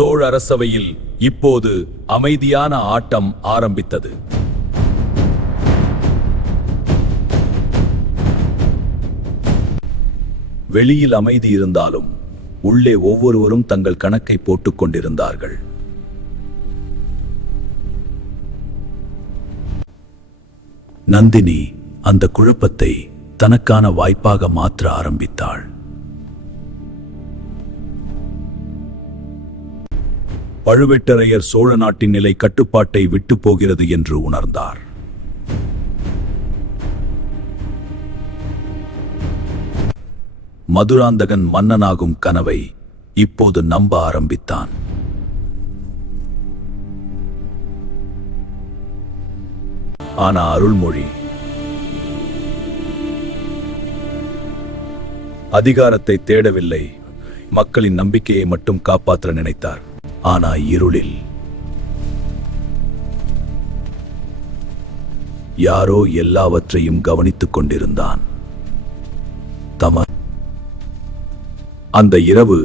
சோழ அரசவையில் இப்போது அமைதியான ஆட்டம் ஆரம்பித்தது. வெளியில் அமைதி இருந்தாலும் உள்ளே ஒவ்வொருவரும் தங்கள் கணக்கை போட்டுக் கொண்டிருந்தார்கள். நந்தினி அந்த குழப்பத்தை தனக்கான வாய்ப்பாக மாற்ற ஆரம்பித்தாள். பழுவேட்டரையர் சோழ நாட்டின் நிலை கட்டுப்பாட்டை விட்டு போகிறது என்று உணர்ந்தார். மதுராந்தகன் மன்னனாகும் கனவை இப்போது நம்ப ஆரம்பித்தான். ஆனா அருள்மொழி அதிகாரத்தை தேடவில்லை, மக்களின் நம்பிக்கையை மட்டும் காப்பாற்ற நினைத்தார். ஆனா இருளில் யாரோ எல்லாவற்றையும் கவனித்துக் கொண்டிருந்தான். அந்த இரவு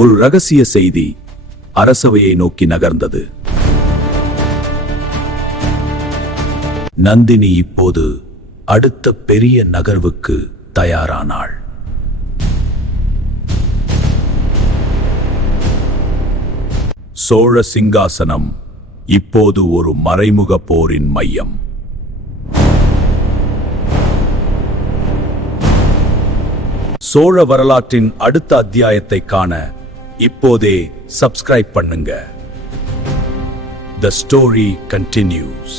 ஒரு ரகசிய செய்தி அரசவையை நோக்கி நகர்ந்தது. நந்தினி இப்போது அடுத்த பெரிய நகர்வுக்கு தயாரானாள். சோழ சிங்காசனம் இப்போது ஒரு மறைமுக போரின் மையம். சோழ வரலாற்றின் அடுத்த அத்தியாயத்தை காண இப்போதே சப்ஸ்கிரைப் பண்ணுங்க. The story continues.